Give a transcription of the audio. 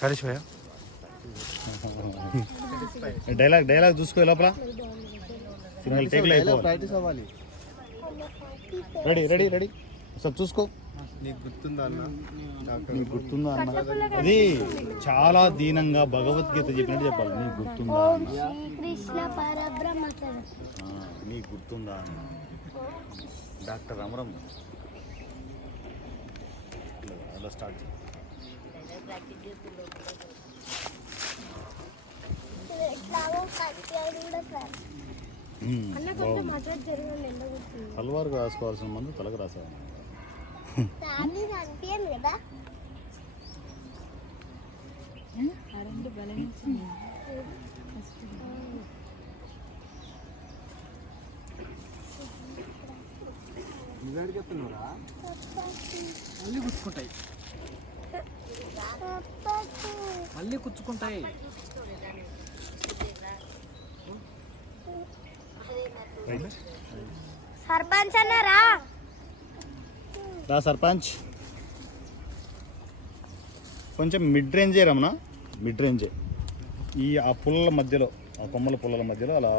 Harish dialogue dialogue చూసుకో లోపల. సినిమాలు టేకులు అయిపోవాలి. ప్రాక్టీస్ అవ్వాలి. రెడీ రెడీ రెడీ ఒకసారి చూసుకో. నీకు గుర్తుందా అన్న? డాక్టర్ నీకు గుర్తుందా అన్న? అది చాలా దీనంగా భగవద్గీత చెప్పినట్టు చెప్పాలి. నీకు గుర్తుందా అన్న? శ్రీకృష్ణ పరబ్రహ్మ ఆ, నీకు గుర్తుందా అన్న? డాక్టర్ అమరం అలా స్టార్ట్ చేయి. సల్వార్ రాసుకోవాల్సిన మందు తలకు చెప్తున్నారా మళ్ళీ గుచ్చుకుంటాయి. మళ్ళీ గుచ్చుకుంటాయి సర్పంచ్ అన్నారా రా. సర్పంచ్. కొంచెం మిడ్ రేంజే రమణ? మిడ్ రేంజే ఈ ఆ పుల్లల మధ్యలో ఆ కొమ్మల పుల్లల మధ్యలో అలా